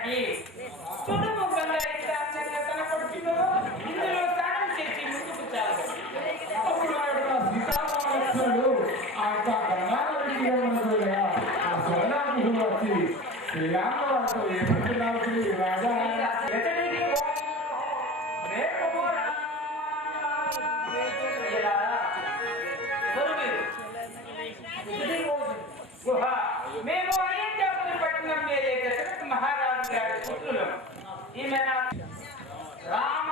చూడముఖంగా ఇంత అందంగా కనపడుతుందో ఇందులో స్నానం చేసి ముందుకు చాలు. అప్పుడు సీతారామలక్ష్మణుడు ఆ యొక్క గంగానది ఆ స్వర్ణాభులు వచ్చి శ్రీరామవారితో ఏమంటున్నారు రాజా మేము అయోధ్యాపురి పట్టణం మీద మహారాజు గారి పుత్రులు. ఈమె రామ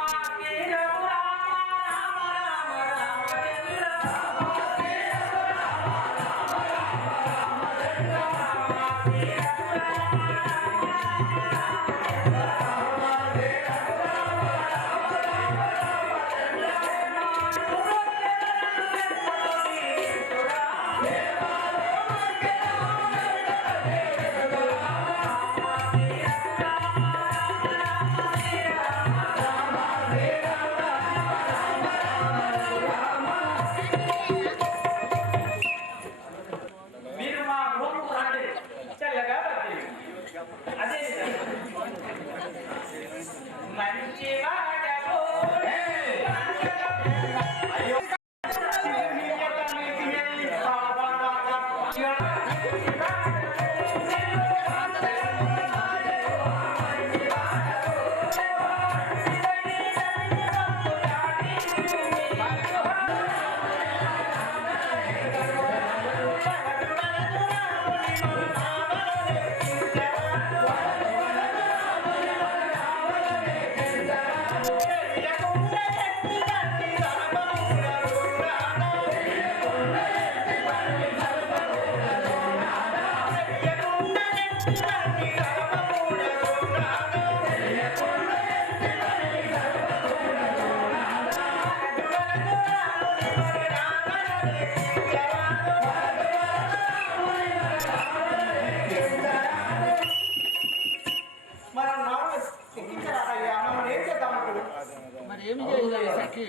మరి ఏమి చేయాలి సఖి?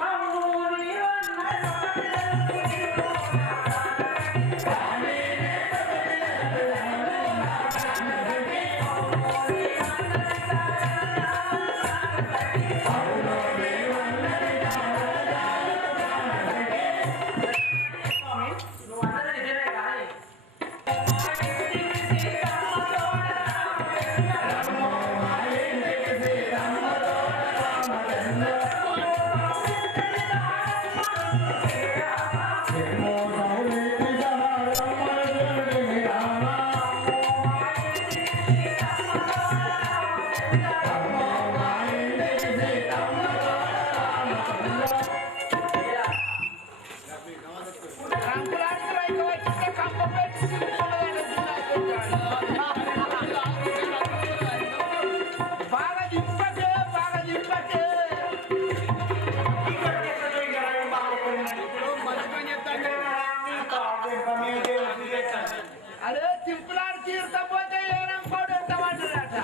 అదే తింపులాడు తీర్చకపోతే ఏనం కూడా ఎంతమంటారట.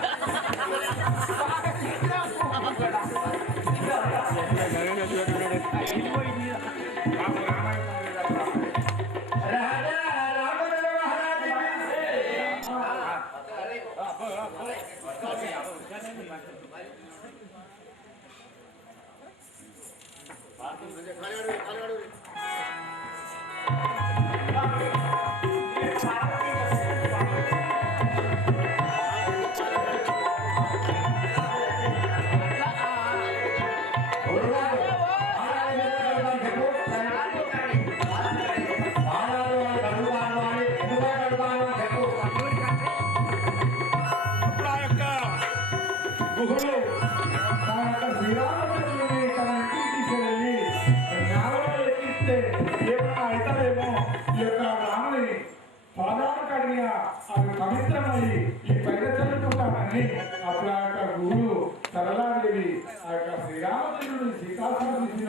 పవిత్రమై ఈ పైన చదువుకుంటామని అప్పుడు ఆ యొక్క గురువు సరళాదేవి ఆ యొక్క శ్రీరామచంద్రుడు సీతాసాన్ని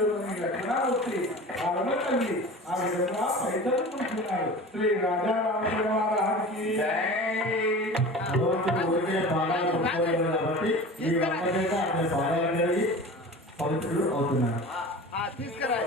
లక్షణాలు వచ్చి ఆ తల్లి ఆ విధంగా పై చదువుకుంటున్నారు. శ్రీ రాజా రామచంద్ర మహారాజుకి పవిత్రులు అవుతున్నారు. తీసుకురా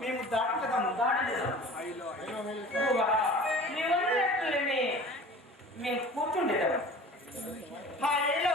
మేము దాటుతాము మేము కూర్చుండేదాం హలో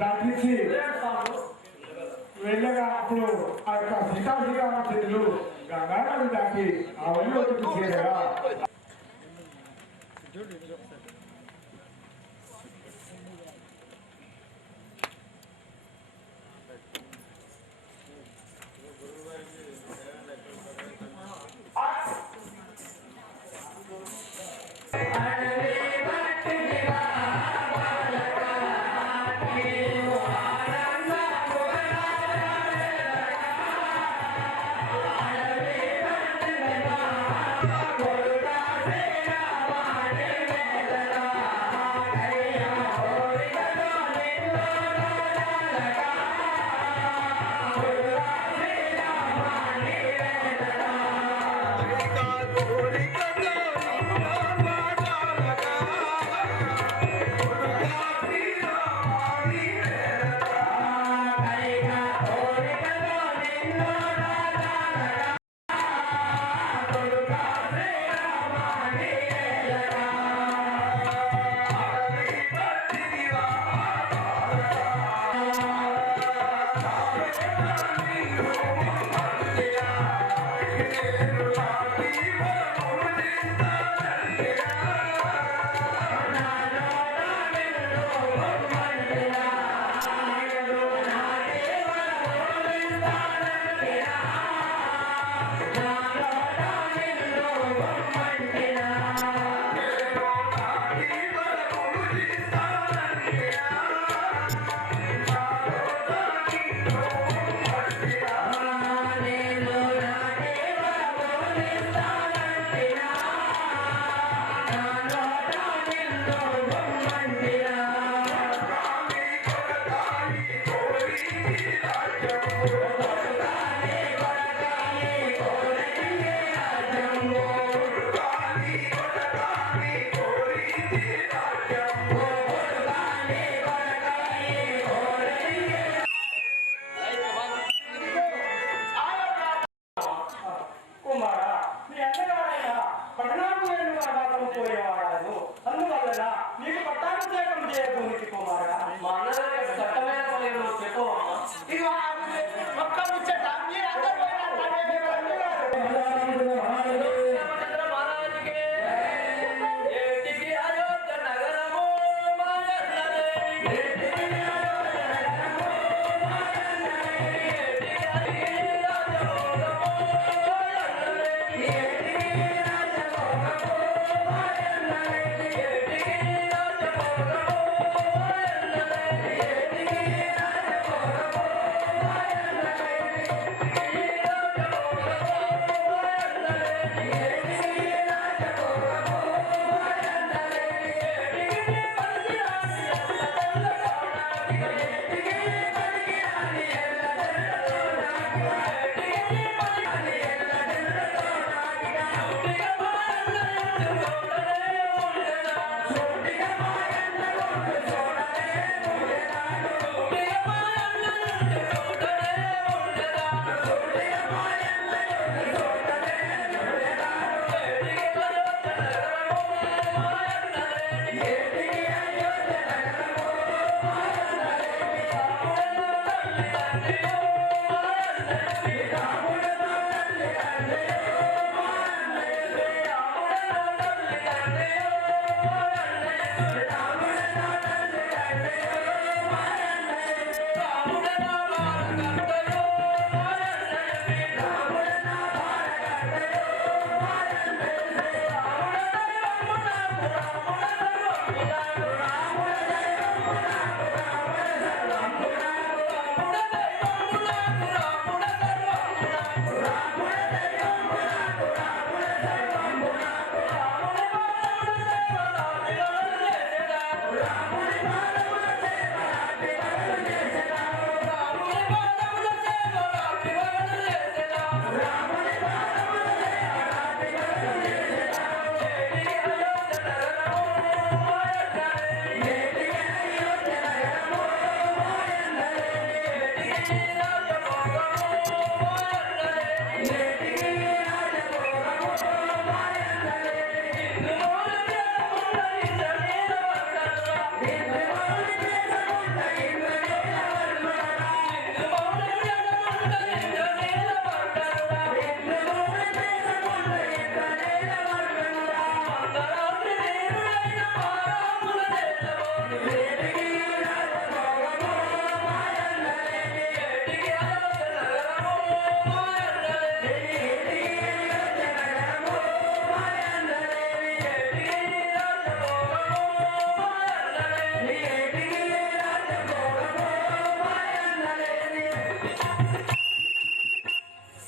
దాటించి వెళ్ళగా అప్పుడు ఆ యొక్క సీతాశ్రీరామచంద్రులు గంగానది దాటి ఆ వల్లిలోకి చేరగా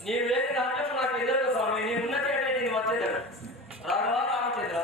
నీవు లేని రాజ్యం నాకు ఎదురు స్వామి, నీ ఉన్నతి అంటే నేను వచ్చేదాడు. రాఘవా రామచంద్ర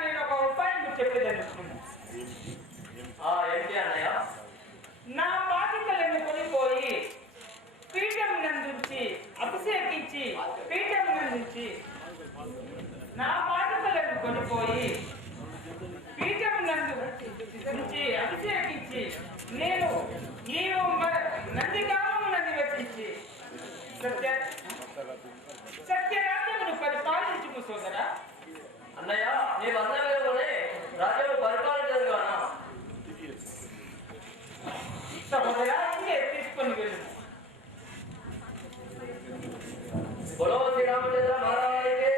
నేను ఒక ఉపాయం చెప్పేదనుకున్నాను. ఏంటి అన్నయ్య? నా బాధ్యతలను కొనిపోయి పీఠం నందుంచి అభిషేకించి పీఠం నందుంచి నా బాధ్యతలను కొనిపోయి పీఠం నందు ఉంచి అభిషేకించి నీవు నందిగామమున నివసించి సత్యరాజ్యమును పరిపాలించుము సోదరా. అన్నయ్య, నీ బంధంలోనే రాజ్యం పరిపాలించదు కానా? సహోదరా ఇంకే తీసుకొని వెళ్ళు. బలో శ్రీరామచంద్ర మహారాజుకి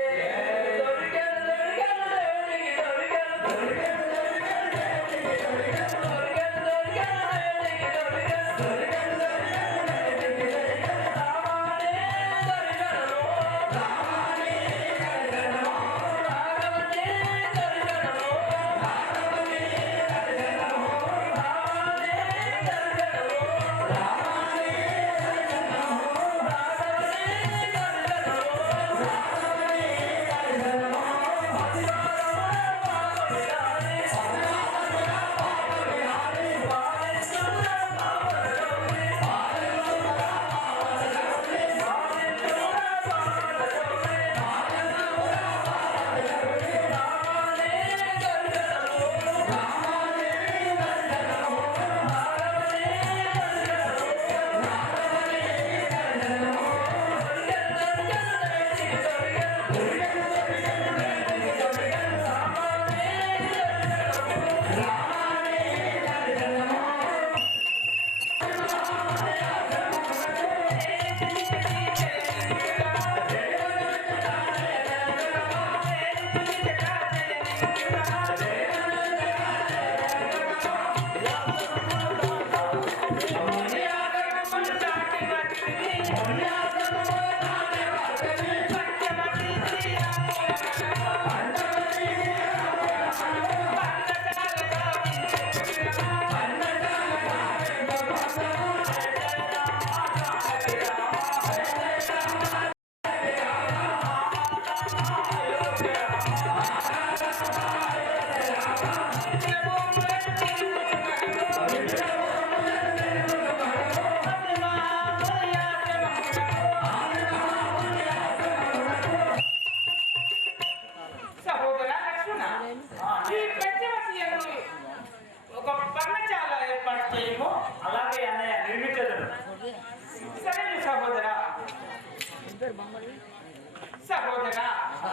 సహోదరా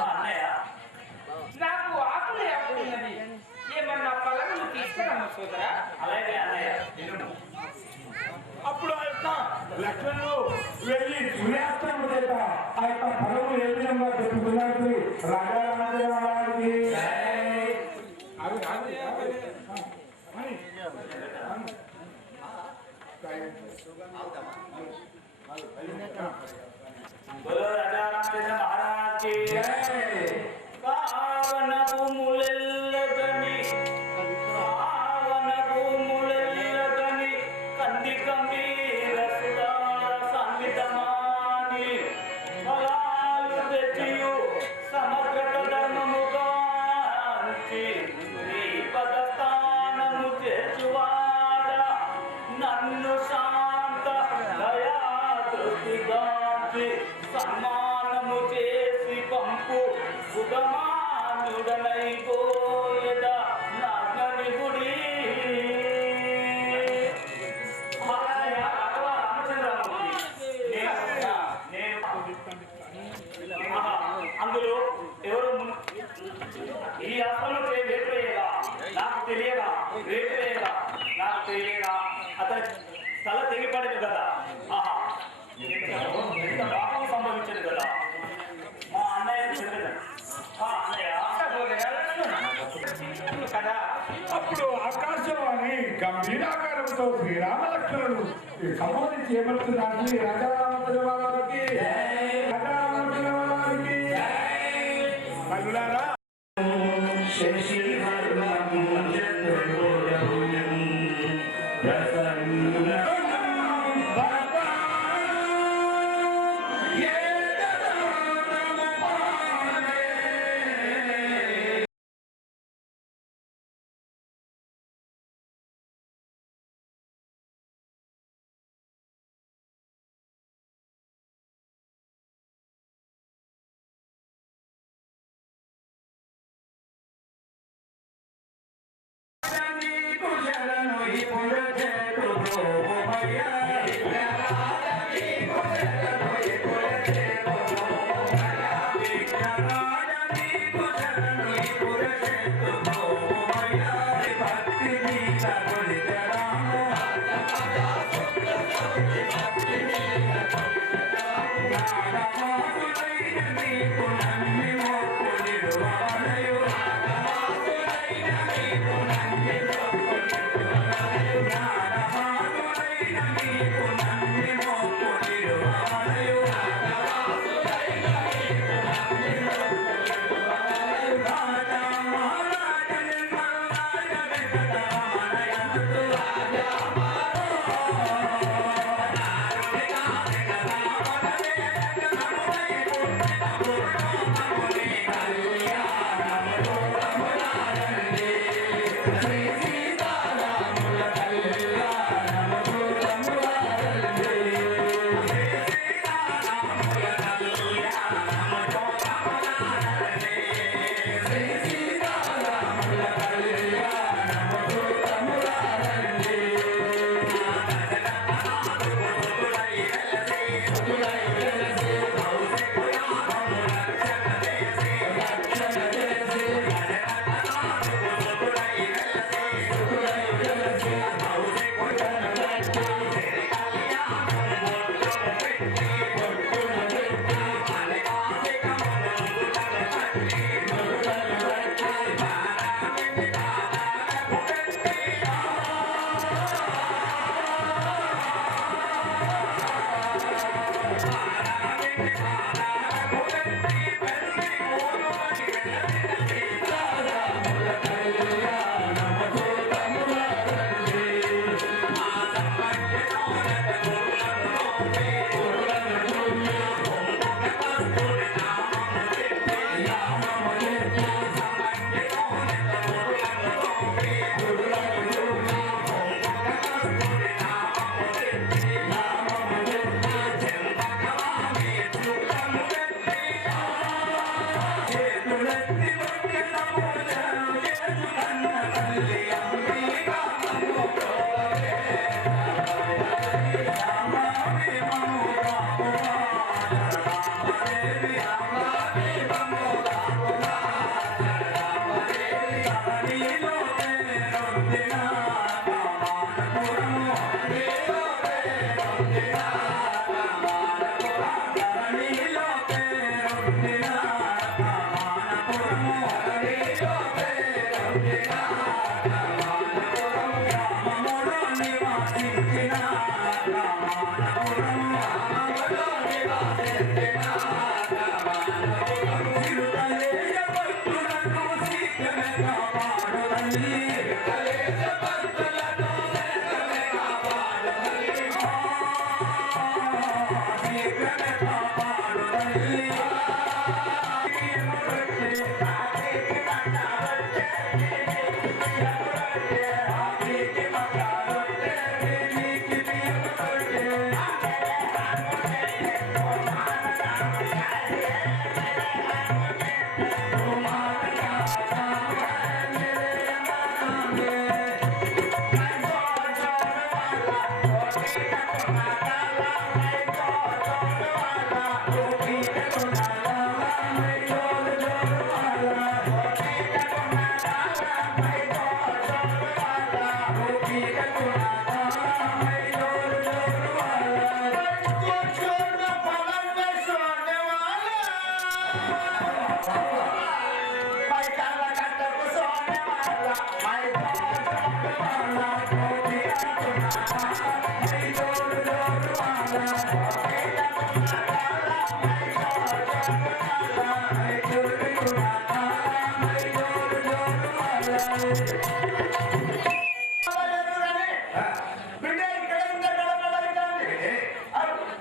అన్నయ్య నాకు ఆకలి అవుతున్నది, ఏమన్నా పళ్ళను తీసుకురాము సోదరా. అలాగే అన్నయ్య విను. అప్పుడు ఆ యొక్క లక్ష్మణుడు వెళ్ళి సూర్యాస్తమం చేత ఆ యొక్క ఫలము ఏ విధంగా చెప్పుకున్నట్టు రాజా రామచంద్రరావుకి అవి बोलो राजा रामचंद्र महाराज की जय। पावन भूमुलगनी पावन भूमुलगनी कंदी कंबीर सुदार संवितमानी फलालु तेचियु समग्र धर्ममुगांची నీ పదస్థానము చేర్చువాడ నన్ను శాంత దయా దృష్టిగాంచి సన్మానము చేసి పంపు సుగమానుడనైపోయేద నాగని గుడి అందులో ఎవరు ఈ ఆశ్రమం వేటు వేయగా నాకు తెలియగా వేటు వేయగా నాకు తెలియగా అతని తల తెగిపడింది కదా. ఆహా ఎంత పాపం సంభవించింది కదా. మా అన్నయ్య చెప్పేది అన్నయ్య సహోదరా లక్ష్మణ కదా. అప్పుడు ఆకాశవాణి గంభీరాకారం రావడంతో శ్రీరామ లక్ష్మణుడు సంబంధించి ఏమవుతున్నాడు రాజారామచంద్ర వారికి రాజారామచంద్ర వారికి మల్లులారా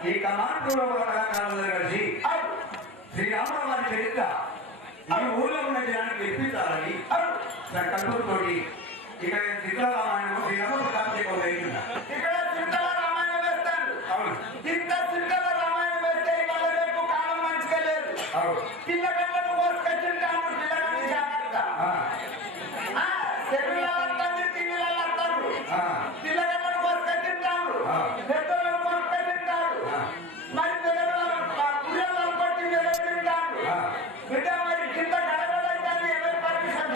ఈ కమాండూరు కలిసి శ్రీరాముల వారి చరిత్ర ఈ ఊళ్ళో ఉన్న జనానికి తెప్పించాలని సంకల్పంతో ఇక్కడ సీతారామాయణం శ్రీరామ ప్రకాశం చేయకుండా ఇక్కడ సింతల రామాయణం వేస్తాను. అవును ఇంత సింతల రామాయణం వేస్తే ఇవాళ రేపు కాలం మంచిగా లేదు. అవును పిల్లగడ్డలు కోసుకొచ్చింటాము, పిల్లగడ్డలు జాగ్రత్త. సెల్లులంతా టీవీలలో అంటారు, పిల్లగడ్డలు కోసుకొచ్చింటారు, పెద్దలు కోసుకొచ్చింటారు, మరి పిల్లలు పుల్లలు కొట్టి తింటారు. బిడ్డ మరి కింద గడగడైతే ఎవరి పర్మిషన్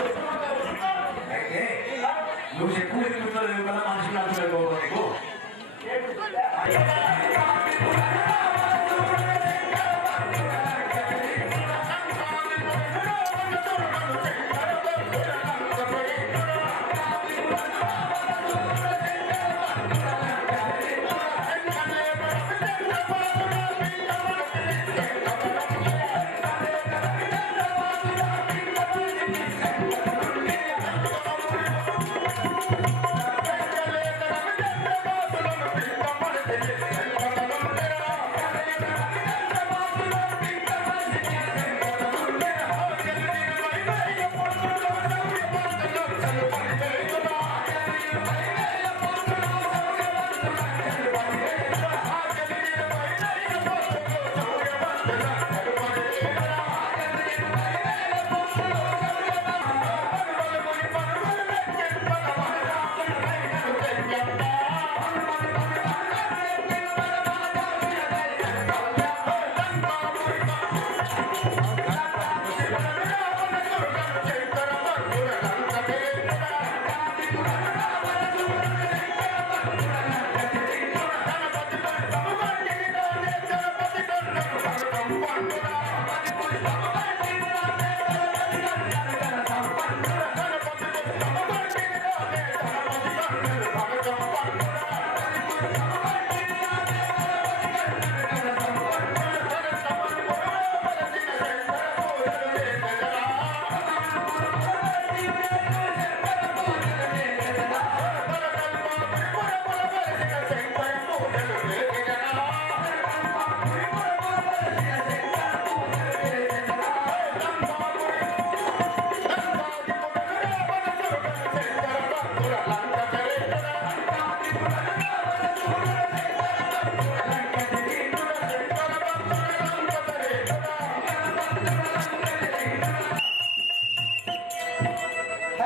అయితే నువ్వు ఎక్కువ ఎక్కువ కదా మనుషులు అనుకోలేదు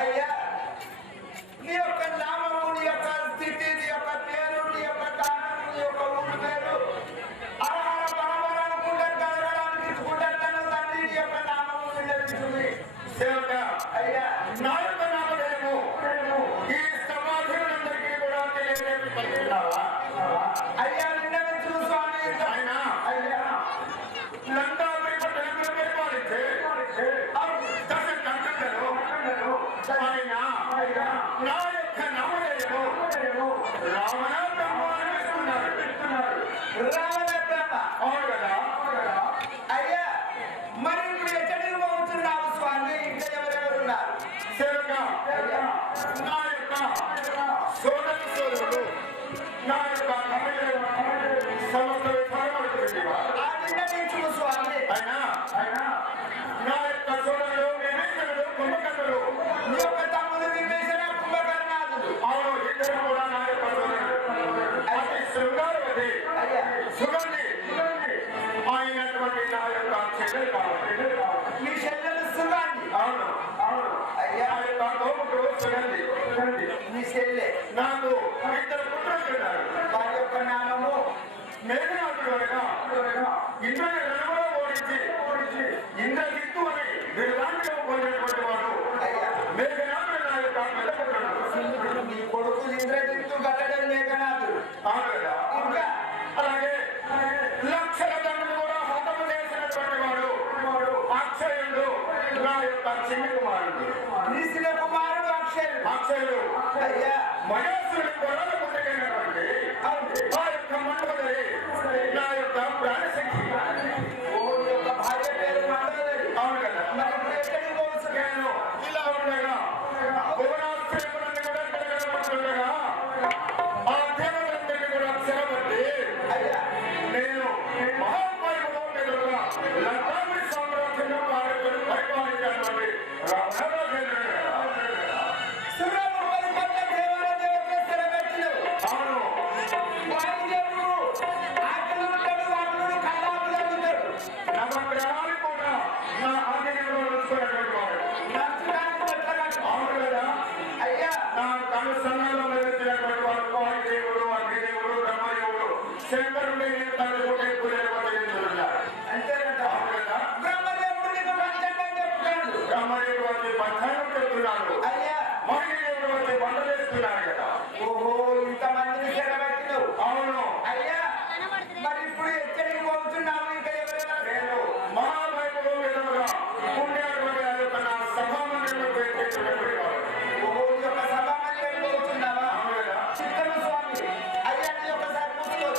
అయ్యా, నీ యొక్క నామము, నీ యొక్క స్థితి, నీ యొక్క పేరు, నీ యొక్క కారణము, నీ యొక్క ఊరి పేరు అరహర బరబర అనుకుంటే కలగడానికి ఇచ్చుకుంటాను తండ్రి. నీ యొక్క నామము నిలబెట్టుకుంది సేవక అయ్యా. నా యొక్క నామధేయము ఈ సమాధులందరికీ కూడా తెలియజేసి పలికినావా అయ్యా నిన్నమించు స్వామి. ఆయన అయ్యా లంకాపై పట్టణంలో పరిపాలించే దశ కంకణలు ఆయన నా యొక్క నామధేయము రావణ బ్రహ్మ అని పెట్టుకున్నారు. రావణ బ్రహ్మ. అవును కదా అయ్యా మరి ఇప్పుడు ఎక్కడికి పోతున్నావు స్వామి? ఇంకా ఎవరెవరున్నారు? సేవక నా యొక్క సోదరులు నా యొక్క సమస్త విధానమైనటువంటి వారు. ఆ నిన్నమించు స్వామి. అయినా నా యొక్క సోదరులు వివేచనులు కుంభకర్ణులు నీ యొక్క తమ్ముడు విభీషణ, కుంభకర్ణాదులు. అవును ఇద్దరు కూడా నా యొక్క సోదరులు. అతి శృంగారవతి అయ్యా సుగంధి అయినటువంటి నా యొక్క చెల్లెలు కావాలి. మీ చెల్లెలు సుగాంధి. అవును అయ్యా నా యొక్క తోముడు సుగంధి. మీ చెల్లె. నాకు ఇద్దరు పుత్రులు ఉన్నారు. వారి యొక్క నామము మేఘనాథుడు అనగా ఇంద్రుని రణములో ఓడించి ఇంద్రజిత్తు అని వీరులాంటిలో పోయినటువంటి వాడు అయ్యా మేఘనాథుడు నా యొక్క పెద్ద పుత్రుడు. మీ కొడుకు ఇంద్రజిత్తు గట్టడం మేఘనాథుడు. అవును కదా? ఇంకా అలాగే లక్షల దండలు కూడా హతము చేసినటువంటి వాడు అక్షయుడు నా యొక్క చిన్ని కుమారుడు. నీ చిన్న కుమారుడు అక్షయుడు. అక్షయుడు అయ్యా మహేశ్వరుడి కొరలు పుట్టకైనటువంటి ఆ యొక్క మండపదరి నా యొక్క ప్రాణశక్తి. ఓ నీ యొక్క భార్య పేరు మండోదరి. అవును కదా? మరి ఇప్పుడు ఎక్కడికి పోవచ్చు? నేను ఇలా ఉండగా భువనాశ్రయములన్నీ కూడా కలగలపడుతుండగా ఆ దేవతలందరినీ కూడా అక్షరపట్టి అయ్యా నేను శంకరుడే తలుచుకుంటే అంతేనంట. బ్రహ్మదేవుడు నీకు పంచాంగం చెప్తాడు. బ్రహ్మదేవుడు వచ్చి పంచాంగం చెప్తున్నాడు. అయ్యా మహిళలు వచ్చి వంట చేస్తున్నారు కదా. ఓహో ఇంతమందిని చెరబెట్టినవు. అవును. అయ్యా మరి ఇప్పుడు ఎక్కడికి పోతున్నావు? ఇంకా ఎవరైనా నేను మహాభైరవ విధంగా పుణ్యాటువంటి ఆ యొక్క నా సభామందిరంలో ఓహో ఈ యొక్క సభా మందిరం పోతున్నావా? చిత్తము స్వామి అయ్యా నీ ఒకసారి కూర్చో.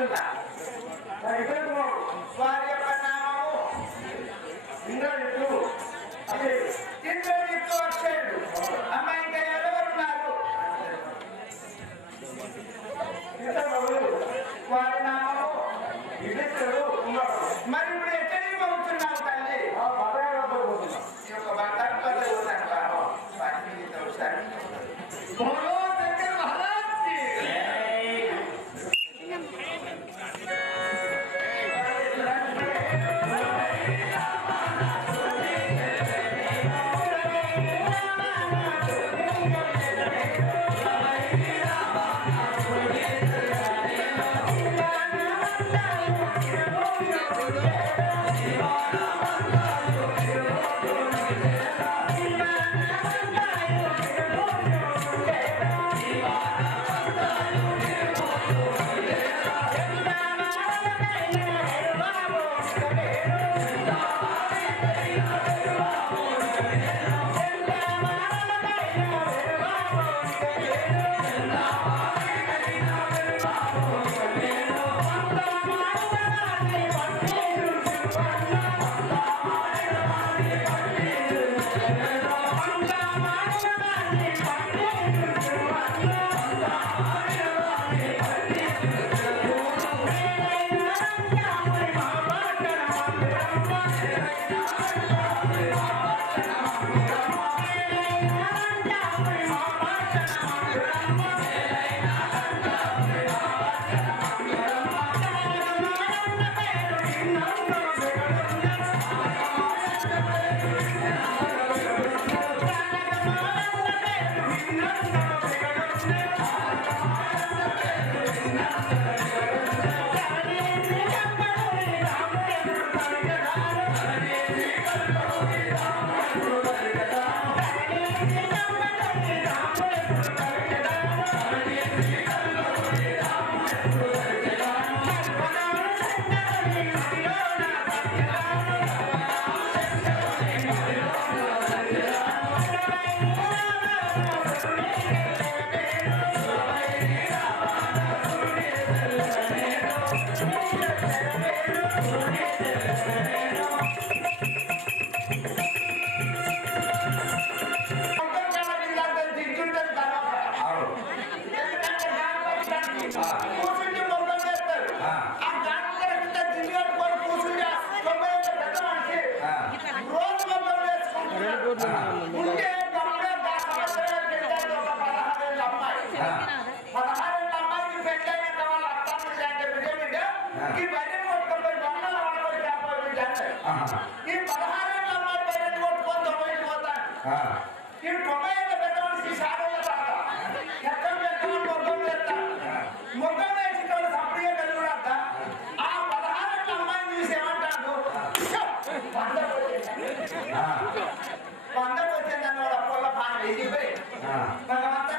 చెప్తున్నా. వారి యొక్క నామము ఇంద్రజిత్తు. ఇంద్రజిత్తు అక్షయుడు. అమ్మ ఇంకా ఎవరున్నారు? వారి నామము యుధిష్ఠిరుడు. మరి ఇప్పుడు ఎక్కడికి పోతున్నావు తల్లి? ఈ యొక్క భర్త బోలో దగ్గర మహారాజ్కి. కూర్చుంటే మొక్కలు చేస్తారు. ఆ డాక్టర్ కింద దిల్లు కట్టుకొని కూర్చుంటే 90 ఏళ్ళ పెద్ద మనిషి రోజు మొక్కలు వేసుకుంటున్నాడు. ఉంటే గమనే సంవత్సరాలు పెళ్ళైంది ఒక 16 ఏళ్ళ అమ్మాయి. 16 ఏళ్ళ అమ్మాయికి పెళ్ళైనాక వాళ్ళ అత్తాన్ని అంటే బిడ్డ ఈ బయటకు కొట్టుకొని బంగాళ వాళ్ళకి 50 బిడ్డ అంటారు. ఈ 16 ఏళ్ళ అమ్మాయి బయటకు కొట్టుకొని 90 పోతాడు. ఈ 90 ఏళ్ళ పెద్ద మనిషి సారేళ్ళ తాత ఎక్కడ పెట్టాలని మొగ్గం చేస్తాడు. మొగ్గం వేసిన సపరేట్ వెళ్ళుడంట. ఆ 16 ఏళ్ళ అమ్మాయిని చూసి ఏమంటాడు? వందకు వచ్చిందని వాడు అప్పుల పాన వేసిపోయి భగవంతా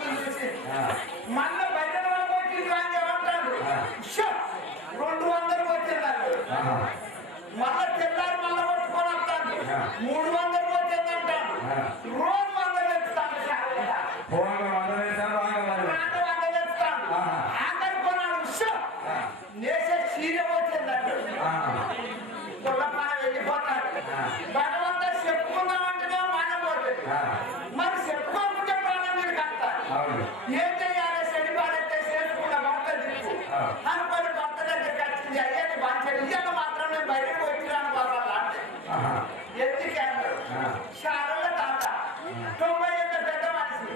చూసి మళ్ళీ బయట వచ్చి ఏమంటాడు? 200 వచ్చిందంటాడు. మళ్ళా తెల్లారి మళ్ళా పట్టుకొని వస్తాడు. 300 వచ్చిందంటాడు. రోజు 100 తెస్తాడు. ఆఖరి కొన్నాడు నేసే చీర వచ్చిందంటాడు. కొల్లపాన వెళ్ళిపోతాడు. భగవంతా చెప్పుకుందామంటేనే మనం పోతుంది. మరి చెప్పుకోకుంటే ప్రాణం మీరు కట్టాలి. ఏం చేయాలి? శని బాధైతే చేసుకున్న భర్త దిక్కు అనుకొని భర్త దగ్గరికి వచ్చింది. అయ్యని బాధ్యత ఇయ్యక మాత్రం నేను బయటకు వచ్చిరాను బాబా అంటే ఎందుకు శారల తాత 90 ఏళ్ళ పెద్ద మనిషి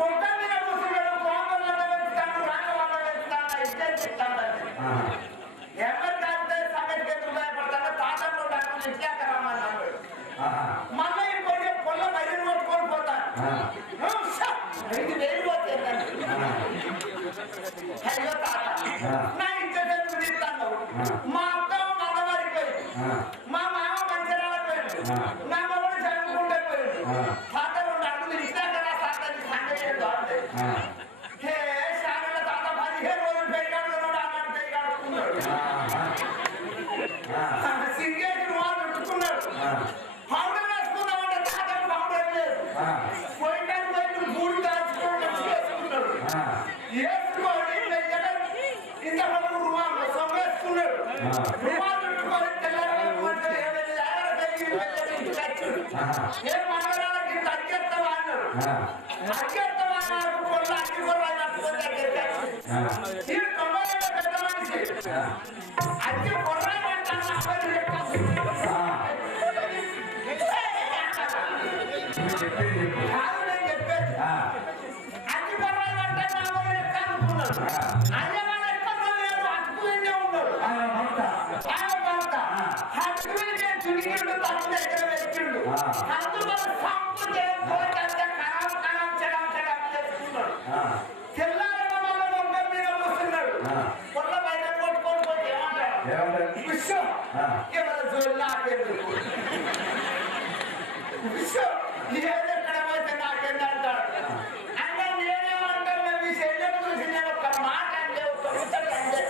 మొక్క మీద కూర్చున్నాడు. కోంగల్ వల్ల వెళ్తాను, రాక వల్ల వెళ్తాను, ఇద్దరు చెప్తాను. ఎవరు కాకపోతే సంగతికి ఎందుకు భయపడతాడో తాతలో డాక్టర్ ఇచ్చాక రమ్మన్నాడు. మళ్ళీ ఇంకొంచెం పొల్ల బయలు కొట్టుకొని పోతాను. 5,000 పోతుందండి. అయ్యో తాత నా ఇద్దరు ఎందుకు తింటాను? మా అత్త మగవారిపోయింది, మా మామ మంచిరాలపోయింది, నా మొగడు చదువుకుంటే పోయింది. తాత 2 అడుగులు ఇచ్చాక నా తాతని సంగతి అంటే శారల తాత 15 రోజులు పెరిగాడు. అన్నట్టు పెరిగాడుకున్నాడు. సింగేసి వాళ్ళు చుట్టుకున్నాడు. పౌడర్ వేసుకుందామంటే తాతకు పౌడర్ లేదు. పోయినాడు పోయి గూడు దాచుకోవడం వేసుకున్నాడు. వేసుకొని ఇంత రుమాలు సొమ్మేసుకున్నాడు రుమాలు పెట్టుకొని తెల్లారంటే నేను మంగళాలకి తగ్గెత్తవా అన్నాడు తగ్గెత్తవా అన్నాడు కొల్ల అగ్గి కొల్ల కట్టుకొని తగ్గెత్తాడు ఈ 90 ఏళ్ళ పెద్ద మనిషి అగ్గి కొల్ల ఏదెక్కడ పోతే నాకేందంటాడు అంటే నేనేమంటాను మీ శరీరం చూసి నేను ఒక మాట అంటే ఒక ముచ్చట అంటే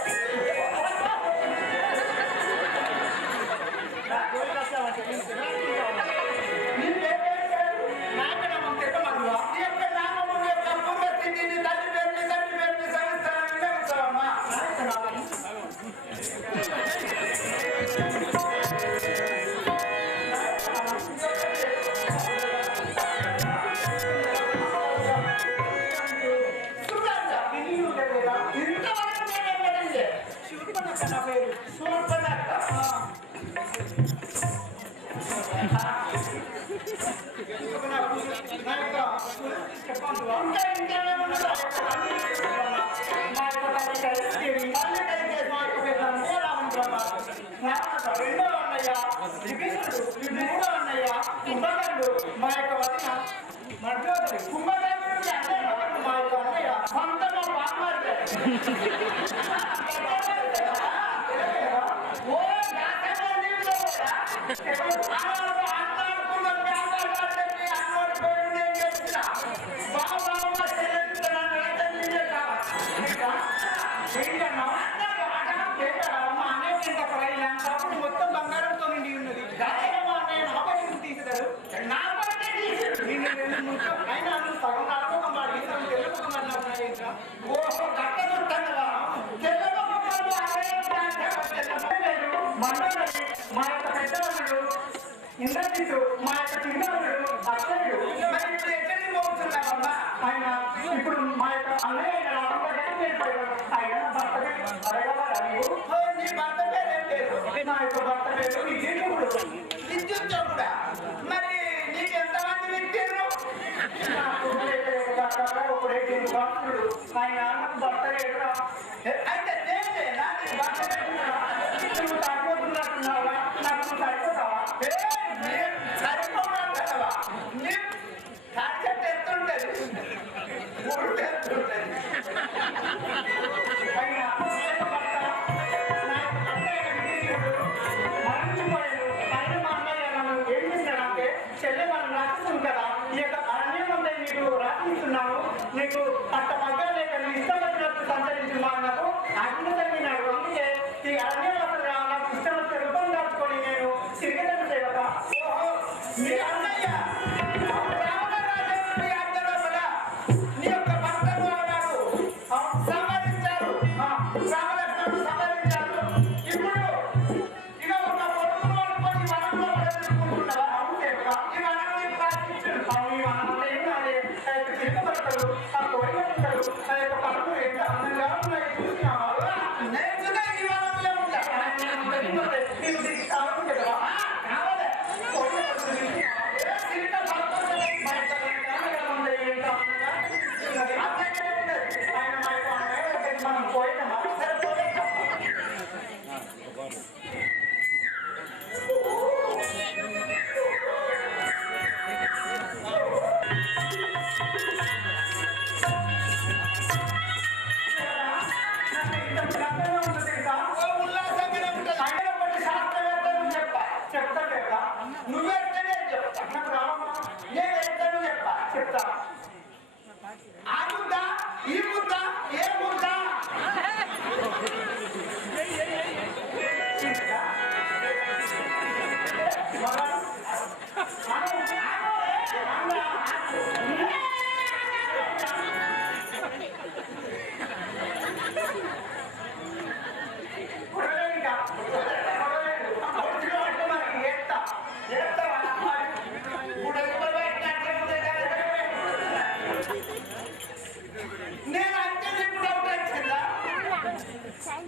మా యొక్క వదిన కుంభకాయ మా యొక్క అన్నయ్య సొంతంగా బాగుమారు మొత్తం బంగారంతో నిండి ఉన్నది తీసారు నా అయినా సగం నడపకం వాడి ఓహో కట్ట చుట్టా మండలి మా యొక్క పెద్దవాళ్ళు ఇంద్రజిత్తు మా యొక్క చిన్నవాళ్ళు అత్తయ్యుడు మరి ఇప్పుడు ఎక్కడికి పోతున్నారమ్మా ఆయన ఇప్పుడు మా యొక్క అన్నయ్య ఆయన భర్త నీ భర్త పేరు ఏం లేదు నా యొక్క భర్త పేరు విద్యుత్తుడు విద్యుత్తుడా మరి నీకు ఎంతమంది విద్యురు భక్తుడు ఆయన భర్త లేదురా అయితే నేనేనా నీ భర్త నువ్వు సరిపోతున్నట్టున్నావా నాకు నువ్వు సరిపోతావా సరిపోతావు కదవా నీ కాన్సెప్ట్ ఎత్తుంటది మూడు ఎత్తుంటది నీకు అంత మగ్గ లేక నీ ఇష్టం వచ్చినట్టు సంచరించిన నాకు అగ్ని తగ్గినాడు అందుకే ఈ అరణ్యవాసులు నాకు ఇష్టం వచ్చిన రూపం దాచుకొని నేను తిరిగేటట్టు చేయక మీ అన్నయ్య నీ యొక్క భర్తను అన్నాడు సంహరించారు రామలక్ష్మణుడు సంహరించారు ఇప్పుడు ఇక ఒక పొడుగు అనుకొని వనంలో పడుకుంటున్నావా అవును ఈ వనం నీకు ప్రార్థించాడు ఈ వనంలో తిరగబడతాడు ఆ కోరికలు ఆ యొక్క పనులు ఎంత అందంగా ఉన్నాయి చూసినావా నేర్చుగా ఈ వనంలో ఉంటాను కదా కావాలి మనం పోయినామా నువ్వెంతనే చెప్తా నాకు రావమ్మా నేను ఎంతను చెప్తా చెప్తా ఆ ముద్ద ఈ ముద్ద ఏ ముద్ద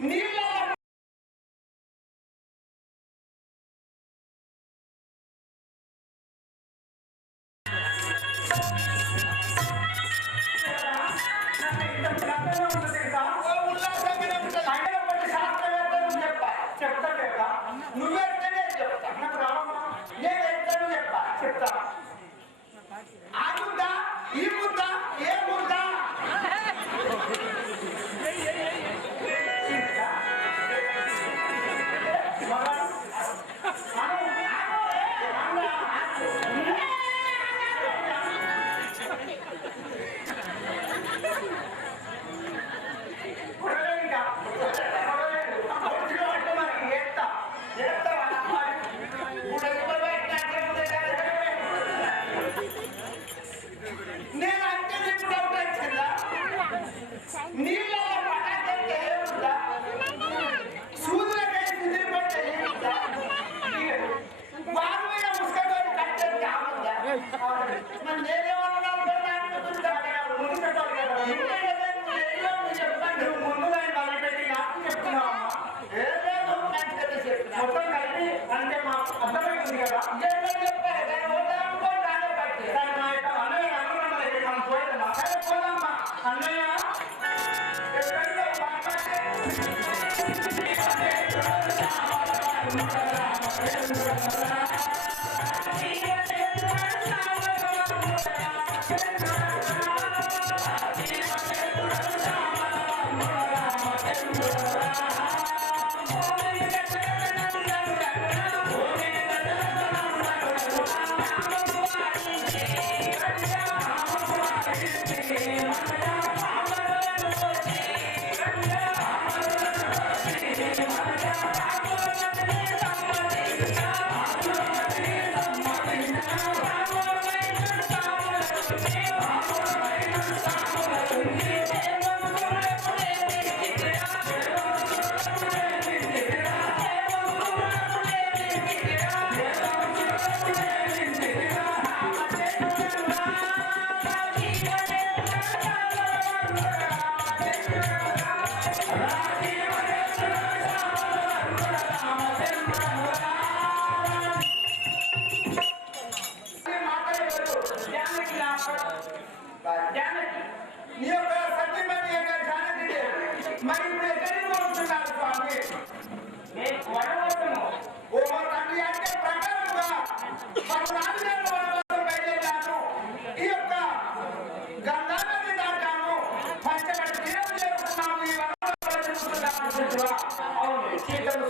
నీళ్ళ నువ్వెంతనే చెప్తా నాకు రావమ్మా నేను ఎంతను చెప్తా ఆ ముద్ద ఈ ముద్ద ఏ ముద్ద నేను అంటే నీకు డౌట్ వచ్చిందా నీళ్ళ పటాకంటే ఏముందా సూదులకై కుదిరిపోతే ఏముందా వారు మీద ముసుకతోటి కట్టేది కాముందా మరి నేనేమన్నా ముందు పెట్టాలి కదా నువ్వు ముందు దాన్ని మొదలుపెట్టి నాకు చెప్తున్నావు ఏదో మొత్తం కలిపి అంటే మా అర్థమైంది కదా చెప్పారు దాన్ని పట్టి దాన్ని మా యొక్క అన్నయ్య అన్నయ్య మనం పోదమ్మా అన్నయ్య ఎక్కడికో మాట్లాడితే నీ యొక్క సత్యమని యొక్క జానకి మరి ఇప్పుడు ఎక్కడికి పోతున్నారు స్వామి వనవాసము ఓ తండ్రి అంటే ప్రకారంగా మన రాజుగారి వనవాసం బయలుదేరాను ఈ యొక్క గంగా నది దాటాము పంచగడ తీరం చేరుకున్నాము ఈ వనవాసం అవును సీతలు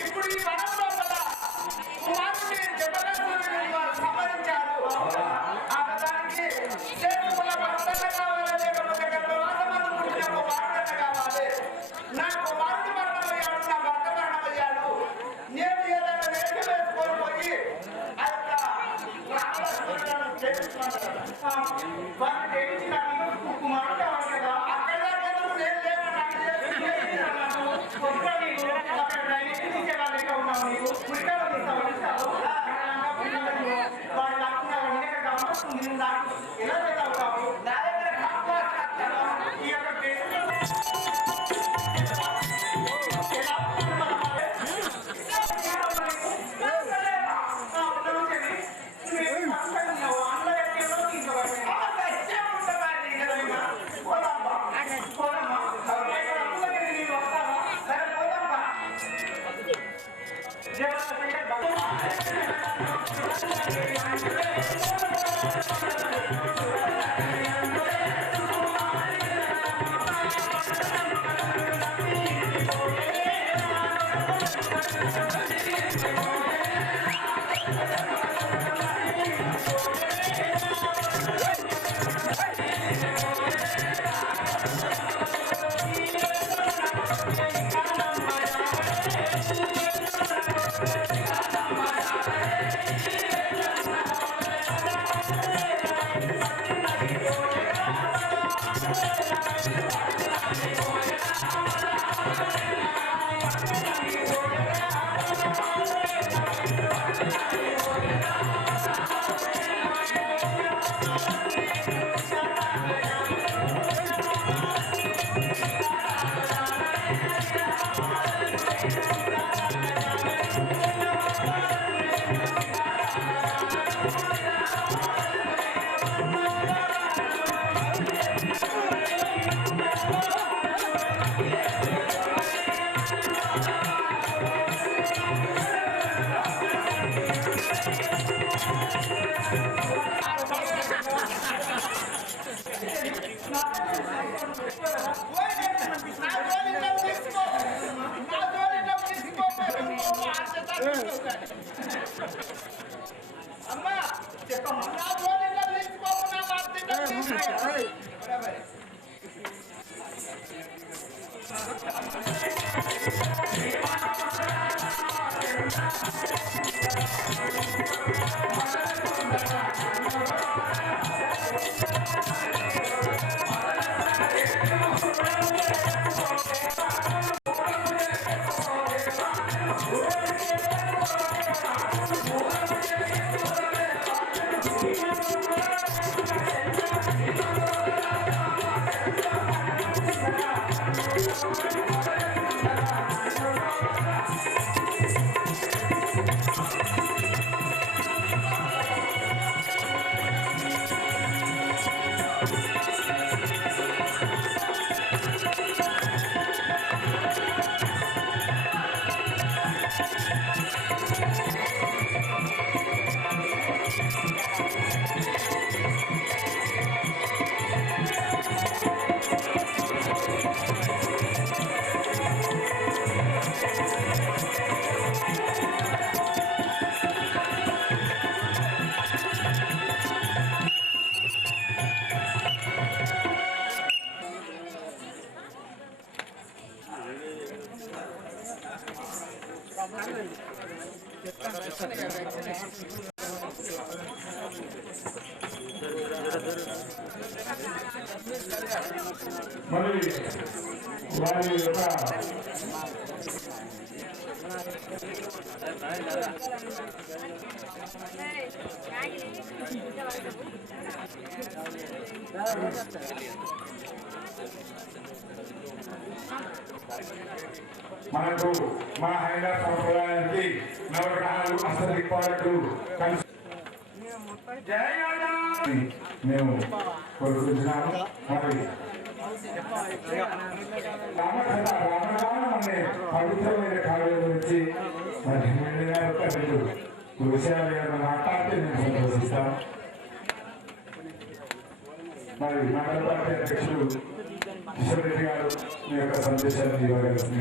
ఇప్పుడు ఈ వనం లోపల కుమారుని జబర్దస్తుని వారు సంహరించారు ఆ పదానికి చేతుల భర్తన కావాలి లేకపోతే గర్భవాసమందు పుట్టిన కుమారుడన కావాలి నా కుమారుడు మరణమయ్యాడు నా భర్త మరణమయ్యాడు నేను ఏదైనా వేషం వేసుకొని పోయి ఆ యొక్క రామలక్ష్మణులను చేస్తున్నాను వారిని తెగించి నాకు కుమారుడు కావాలి కదా అక్కడ నేను లేను నాకు అక్కడ రైలు తీసేవాళ్ళు ఇంకా ఉన్నావు నీకు ఉరికాలు తీస్తావు వాడు లాక్కున్నావు నీ దగ్గర గమనిస్తుంది నేను నాకు ఎలా చదువుతావు నా దగ్గర ఈ యొక్క Thank you. బాధ్యత అమ్మా చెప్పమ్మా తీసుకోకుండా బాధ్యత మరి వారి యొక్క మనకు మన హైదరాబాద్ సంప్రదాయానికి నవగ్రహాలు అష్టదిక్పాలకులు కలిసి మేము కోరుకుంటున్నాము. మరి రామరామం అనే పవిత్రమైన కార్యం గురించి మరి రెండు విషయాలు ఏమైనా మాట్లాడితే మేము సంతోషిస్తాం. మరి మండల పార్టీ అధ్యక్షులు కిషోర్ రెడ్డి గారు మీ యొక్క సందేశాన్ని ఇవ్వగలిసిన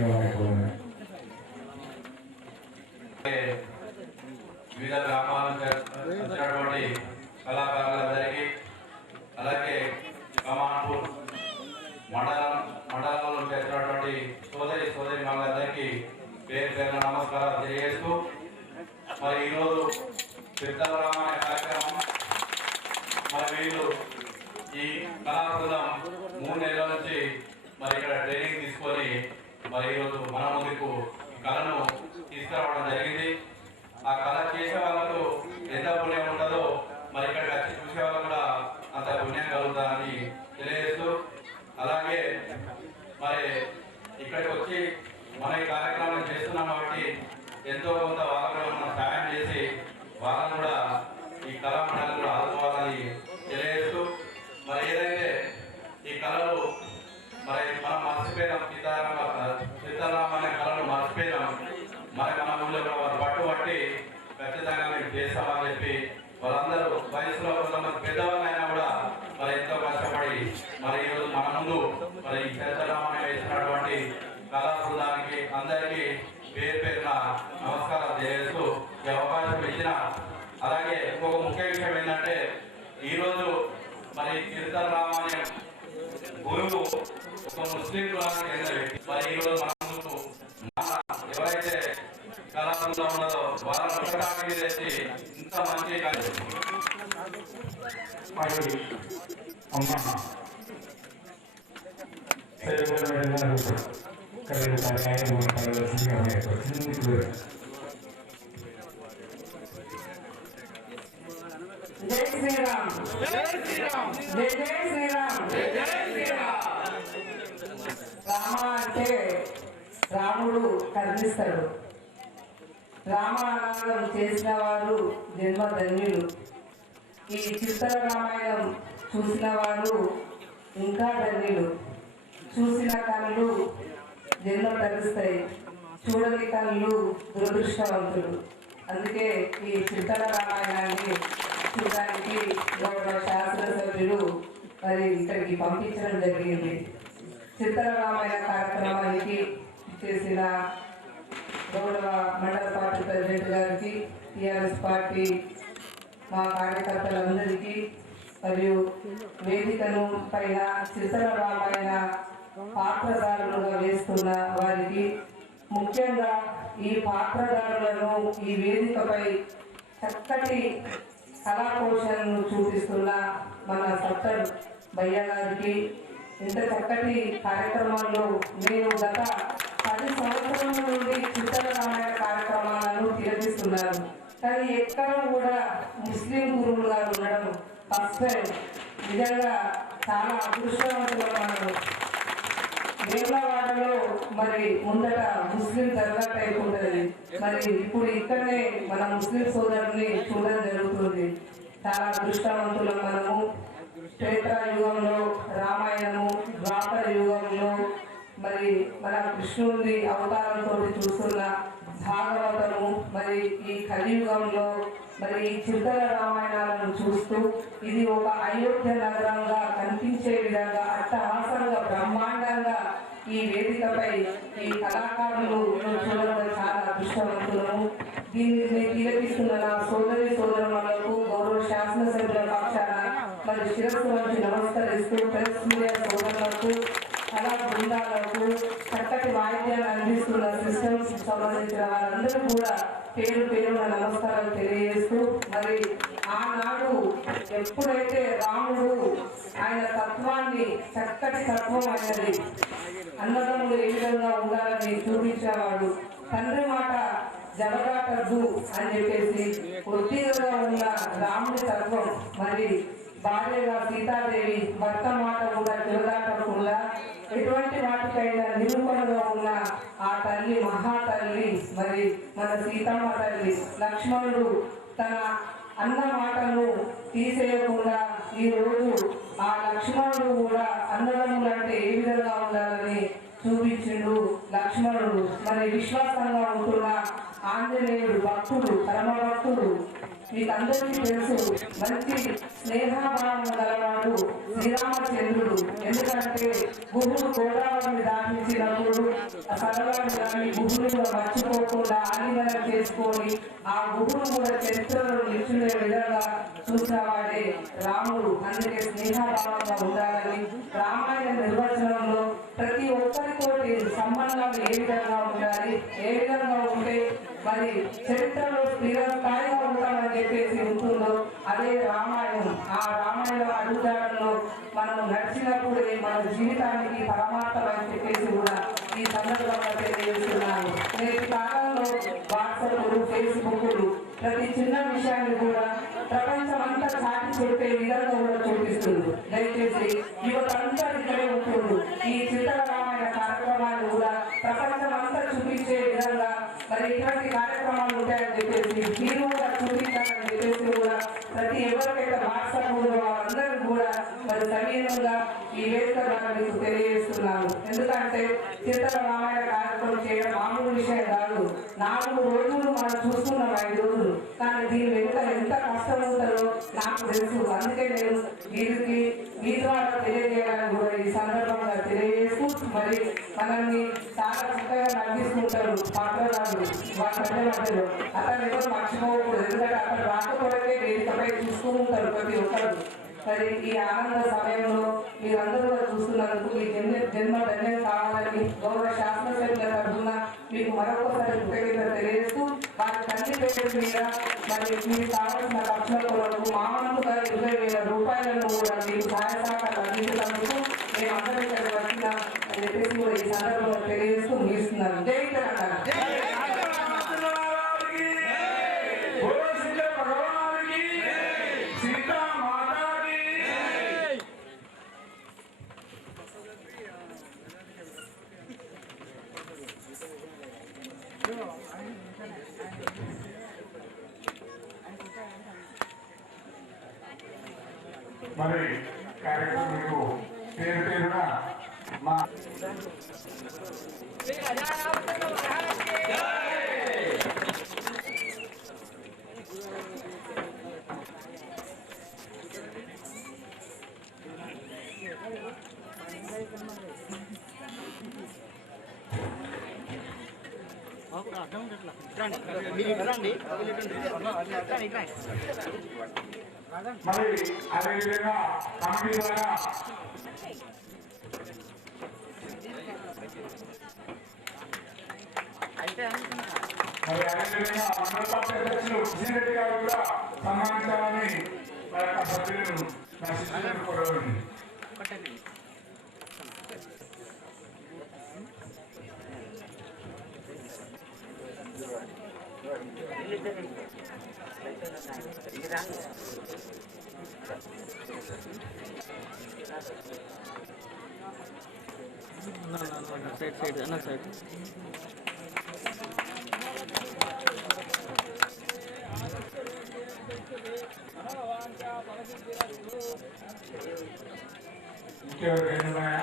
వివిధ గ్రామాల నుంచి వచ్చినటువంటి కళాకారులందరికీ, అలాగే కమాన్పూర్ మండలంలో నుంచి వచ్చినటువంటి సోదరి మనందరికీ పేరు పేరున నమస్కారాలు తెలియజేస్తూ, మరి ఈరోజు సిద్ధరామ అనే కార్యక్రమం, మరి వీళ్ళు ఈ కళాబృందం 3 నెలల నుంచి మరి ఇక్కడ ట్రైనింగ్ తీసుకొని మరి ఈరోజు మన ముందుకు ఈ కళను తీసుకురావడం జరిగింది. ఆ కళ చేసే వాళ్ళకు ఎంత పుణ్యం ఉంటుందో మరి ఇక్కడికి వచ్చి చూసే వాళ్ళు కూడా అంత పుణ్యం కలుగుతుందని తెలియజేస్తూ, అలాగే మరి ఇక్కడికి వచ్చి మన ఈ కార్యక్రమం చేస్తున్నాం కాబట్టి ఎంతో కొంత వాళ్ళకు మనం సహాయం చేసి వాళ్ళను కూడా ఈ కళామండలి కూడా ఆదుకోవాలని తెలియజేస్తూ, మరి ఏదైతే ఈ కళలు మరి మనం మర్చిపోయినాం, సీతారామ అనే కళను మర్చిపోయినాం, మరి మన ఊళ్ళో కూడా వాళ్ళు పట్టుబట్టి ఖచ్చితంగా మేము చేస్తామని చెప్పి వాళ్ళందరూ వయసులో కొంతమంది పెద్దవాళ్ళు అయినా కూడా మరి ఎంతో కష్టపడి మరి ఈరోజు మన ముందు మరి సీతారామని వేసినటువంటి కళా బృందానికి అందరికీ పేరు పేరున నమస్కారాలు తెలియజేస్తూ ఈ అవకాశం ఇచ్చిన, అలాగే ఇంకొక ముఖ్య విషయం ఏంటంటే ఈరోజు మరి సీతారామని గురువు ఒక ముస్లిం కులానికి చెందిన వ్యక్తి. మరి ఈరోజు మన ముందు ఎవరైతే కళాబృందం ఉన్నదో వాళ్ళని ఒకటానికి తెచ్చి ఇంత మంచి జై శ్రీరామ్, జై శ్రీరామ్, జై జై శ్రీరామ్, జై జై శ్రీరామ్. రామ అంటే రాముడు కర్ణిస్తాడు. రామాయణం చేసిన వారు జన్మధన్యులు. ఈ చిత్తర రామాయణం చూసిన వారు ఇంకా ధన్యులు. చూసిన కళ్ళు జన్మ తగ్గిస్తాయి, చూడని కళ్ళు దురదృష్టవంతులు. అందుకే ఈ చిత్తర రామాయణాన్ని చూడడానికి గౌరవ శాసనసభ్యులు మరి ఇక్కడికి పంపించడం జరిగింది. చిత్తర రామాయణ కార్యక్రమానికి చేసిన గౌరవ మండల పార్టీ టీఆర్ఎస్ పార్టీ మా కార్యకర్తలందరికీ మరియు వేదికను పైన చిత్రరామాయణ పాత్రధారులుగా వేస్తున్న వారికి, ముఖ్యంగా ఈ పాత్రధారులను ఈ వేదికపై చక్కటి కళాపోషణను చూపిస్తున్న మన సత్తర్ భయ్య గారికి, ఇంత చక్కటి కార్యక్రమాల్లో నేను గత 10 సంవత్సరాల నుండి చిత్రరామాయణ కార్యక్రమాలను తిలకిస్తున్నాను. కానీ ఎక్కడ కూడా ముస్లిం గురువులు గారు ఉండడం ఫస్ట్ టైం. నిజంగా చాలా అదృష్టవంతులు. మనం వేములవాడలో మరి ముందట ముస్లిం దర్గా టైప్ ఉంటుంది, మరి ఇప్పుడు ఇక్కడనే మన ముస్లిం సోదరుని చూడడం జరుగుతుంది. చాలా అదృష్టవంతులం మనము. త్రేతా యుగంలో రామాయణము, ద్వాపర యుగంలో మరి మన కృష్ణుడి అవతారంతో చూస్తున్న భాగవతము, మరి ఈ కలియుగంలో మరి ఈ చిత్తర రామాయణాలను చూస్తూ ఇది ఒక అయోధ్య నగరంగా కనిపించే విధంగా అట్టహాసంగా బ్రహ్మాండంగా ఈ వేదికపై ఈ కళాకారులు చూడడం చాలా అదృష్టవంతులము. దీనిని తిలకిస్తున్న నా సోదరి సోదరులకు గౌరవ శాసనసభ్యుల పక్షాన మరి శిరస్సు వంచి నమస్కరిస్తూ ప్రెస్ మీడియా సోదరులకు, కళా బృందాలకు, చక్కటి వాయిద్యాన్ని అందిస్తున్న సిస్టమ్స్ సంబంధించిన వారందరూ కూడా పేరు పేరున నమస్కారాలు తెలియజేస్తూ, మరి ఆనాడు ఎప్పుడైతే రాముడు ఆయన తత్వాన్ని, చక్కటి తత్వం అయినది, అన్నదమ్ములు ఏ విధంగా ఉండాలని చూపించేవాడు, తండ్రి మాట జవదాటద్దు అని చెప్పేసి కొద్దిగా ఉన్న రాముడి తత్వం, మరి భార్యగా సీతాదేవి భర్త మాట కూడా జవదాటకుండా ఎటువంటి వాటికైనా నిరూపణగా ఉన్న ఆ తల్లి, మహాతల్లి, మరి మన సీతమ్మ తల్లి, లక్ష్మణుడు తన అన్న మాటను తీసేయకుండా ఈరోజు ఆ లక్ష్మణుడు కూడా అన్నదమ్ములు అంటే ఏ విధంగా ఉండాలని చూపించిండు లక్ష్మణుడు. మరి విశ్వాసంగా ఉంటున్న ఆంజనేయుడు భక్తుడు, పరమ భక్తుడు, మీకందరికీ తెలుసు. మంచి స్నేహభావం గలవాడు శ్రీరామచంద్రుడు. ఎందుకంటే గుహుడు గోదావరిని దాటించినప్పుడు సరళాన్ని కానీ గుహుడుగా మర్చిపోకుండా ఆలింగనం చేసుకొని ఆ గుహుడు కూడా చరిత్రలో నిల్చునే విధంగా చూసినవాడే రాముడు. అందుకే స్నేహభావంగా ఉండాలని రామాయణ నిర్వచనంలో ప్రతి ఒక్కరితోటి సంబంధాలు ఏ విధంగా ఉండాలి, ఏ విధంగా ఉంటే మరి చరిత్రలో స్థిరస్థాయిగా ఉంటామని చెప్పేసి ఉంటుందో అదే రామాయణం. ఆ రామాయణం అడుగుదారుల్లో మనం నడిచినప్పుడే మన జీవితానికి పరమార్థం అని చెప్పేసి కూడా ఈ సందర్భంగా తెలియజేస్తున్నాను. నేటి కాలంలో వాట్సాప్లు, ఫేస్బుక్లు ప్రతి చిన్న విషయాన్ని కూడా ప్రపంచమంతా చాటి చెప్పే విధంగా కూడా చూపిస్తుంది. దయచేసి యువతంతా ఇక్కడే ఉంటుంది. ఈ చిత్ర రామాయణ కార్యక్రమాలు కూడా ప్రపంచమంతా చూపించే విధంగా మరి ఇటువంటి కార్యక్రమాలు ఉంటాయని చెప్పేసి మీరు కూడా చూపించాలని చెప్పేసి కూడా ప్రతి ఎవరికైతే వాట్సాప్ ఉందో వాళ్ళందరూ కూడా మరి సవీనంగా ఈ వేదిక ద్వారా మీకు తెలియజేస్తున్నాను. ఎందుకంటే చిత్ర రామాయణ కార్యక్రమం చేయడం మామూలు విషయం కాదు. 4 రోజులు మనం చూస్తున్నాం, 5 రోజులు. కానీ దీని వెనుక ఎంత కష్టం ఉంటుందో నాకు తెలుసు. అందుకే నేను వీరికి మీ ద్వారా తెలియజేయాలని కూడా ఈ సందర్భంగా తెలియజేస్తూ, మరి మనల్ని చాలా చక్కగా నవ్విస్తుంటారు పాత్రదారులు వాళ్ళ మధ్యలో. అతను ఎవరు మర్చిపోకూడదు. ఎందుకంటే అతను రాకపోతే వేదికపై చూస్తూ ఉంటారు ప్రతి ఒక్కరు. మరి ఈ ఆనంద సమయంలో మీరందరూ కూడా చూస్తున్నందుకు మీ జన్మ ధన్యం కావాలని గౌరవ శాసనసభ్యుల తరఫున మీకు మరొకసారి కృతజ్ఞతలు తెలియజేస్తూ, వారి తండ్రి పేరు మీద మరి మీకు కావాల్సిన ఖర్చుల కొరకు మామూలుగా 20,000 రూపాయలను కూడా మీకు సహాయ సహకారాలు అందించినందుకు మేము అందరూ ఇక్కడ వచ్చిన అని చెప్పేసి కూడా ఈ సందర్భంలో తెలియజేస్తూ ముగిస్తున్నాను. జై తెలంగాణ. మరి కార్యక్రమంలో పేరు పేరున మా మరి అదేవిధంగా కమిటీ ద్వారా మరి అదేవిధంగా మండల పార్టీ అధ్యక్షులు కిషన్ రెడ్డి గారు కూడా సన్మానించాలని మా యొక్క సభ్యులను నా శిష్యులను కోరవండి. ఇంకెవరికైనా ఉన్నాయా?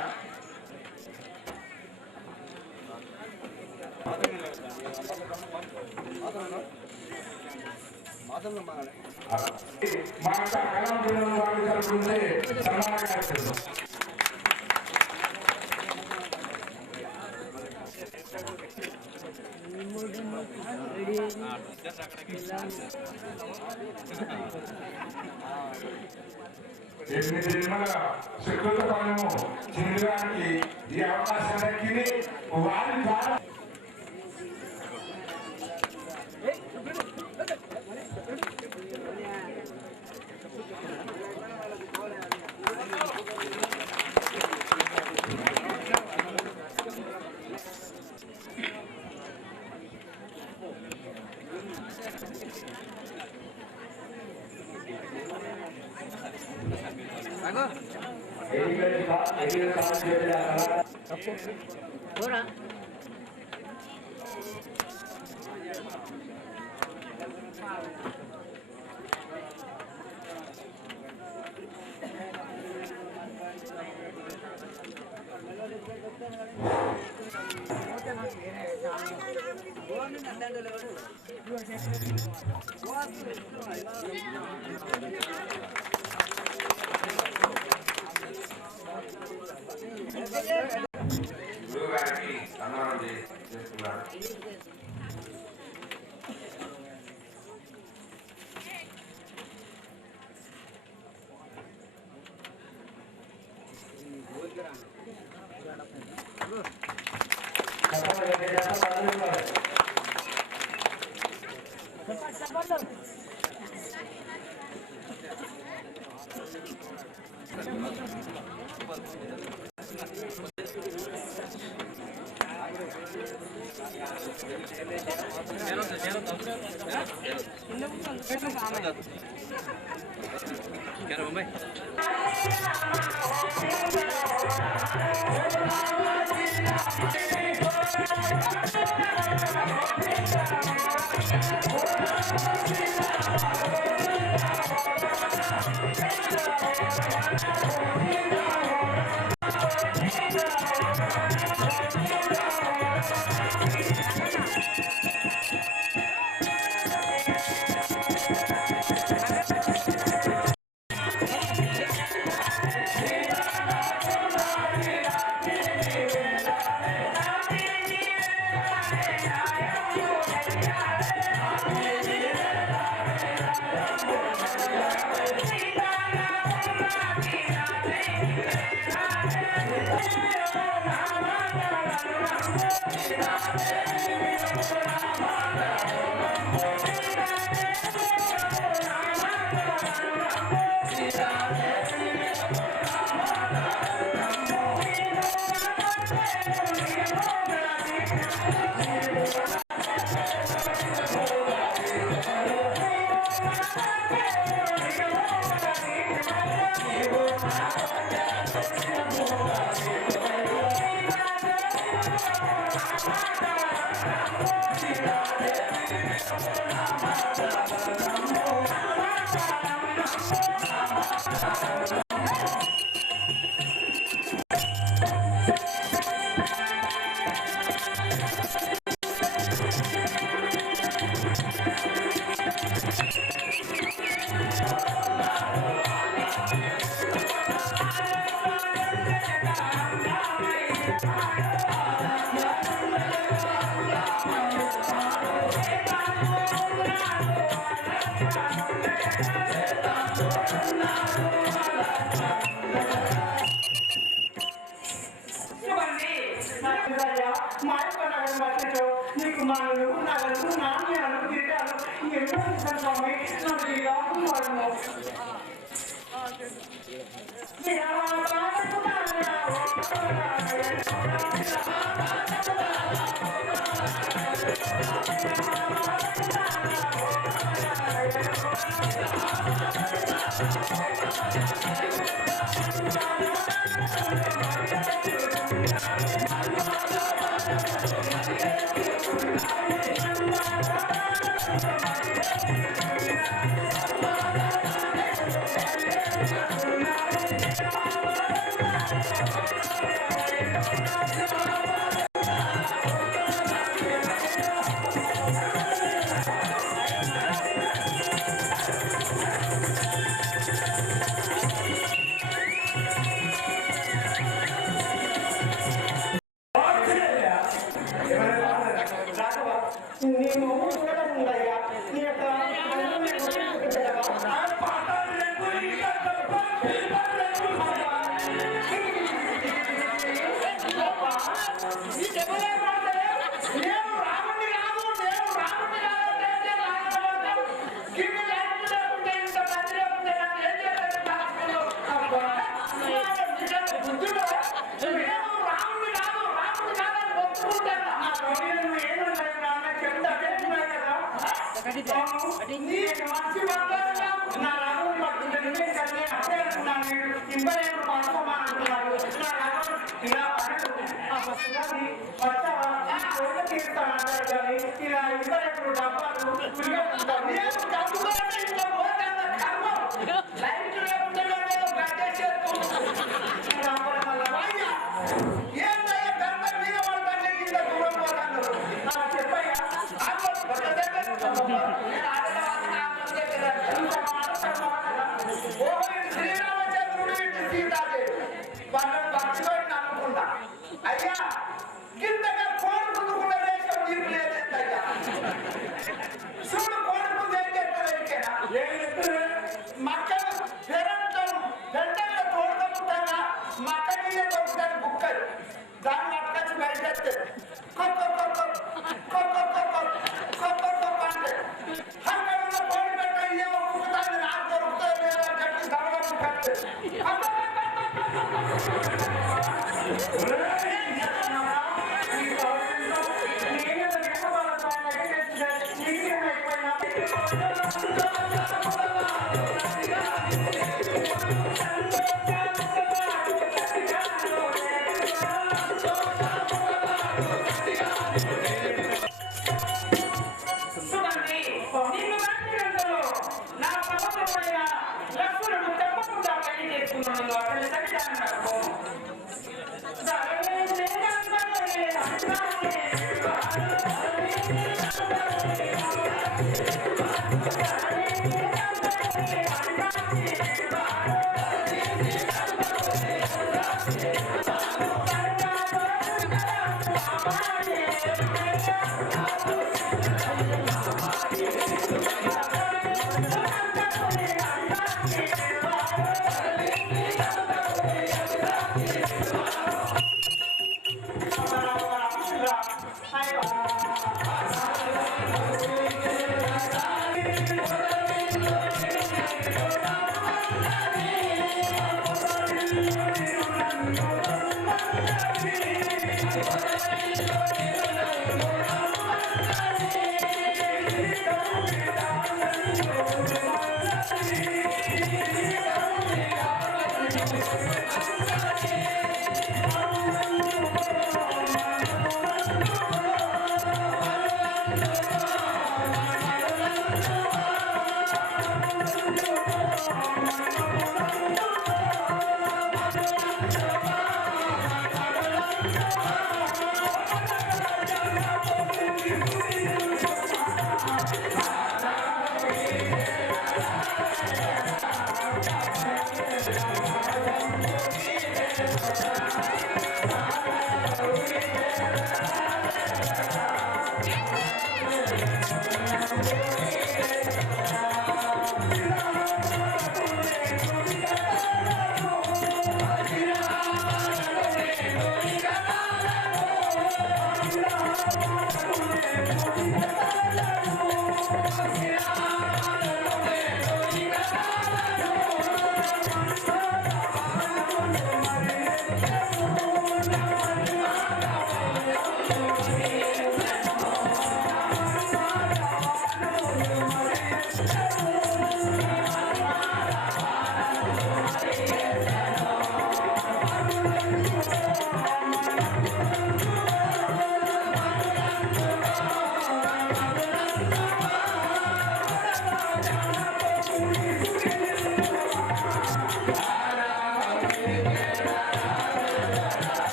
మన కళా బృందం వారి తరఫు నుండి సన్మాన కార్యక్రమం. ఎనిమిది జన్మల సుకృత ఫలము చెందడానికి ఈ అవకాశం దక్కింది. వారి ద్వారా గురువు గారికి సన్మానం చేస్తున్నారు. Thank you. నీకు మానవులు నగలు నాణ్యాలు గిరిటాలు ఎన్నో ఇస్తాను స్వామి నాకు ఈ రాహుల్ వాడును నేను చూడకుండా నీ యొక్క అయ్యా కిందగా కోరుకుంటున్న దేశం నీకు లేదయ్యా చూడు కోరుకుంది ఏం చెప్తారు మక్కలు పెంటల్లో తోడుకుంటాగా మక్క మీద కొడుకుతారు బుక్కలు దాన్ని అట్టుకొచ్చి బయటెత్తే అంటే అక్కడ ఉన్న కోడి పెట్ట ఏమో ఉప్పుతాన్ని నాకు దొరుకుతాయి లేదా గట్టి దడవని కట్టే Thank you.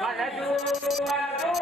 Maju, maju.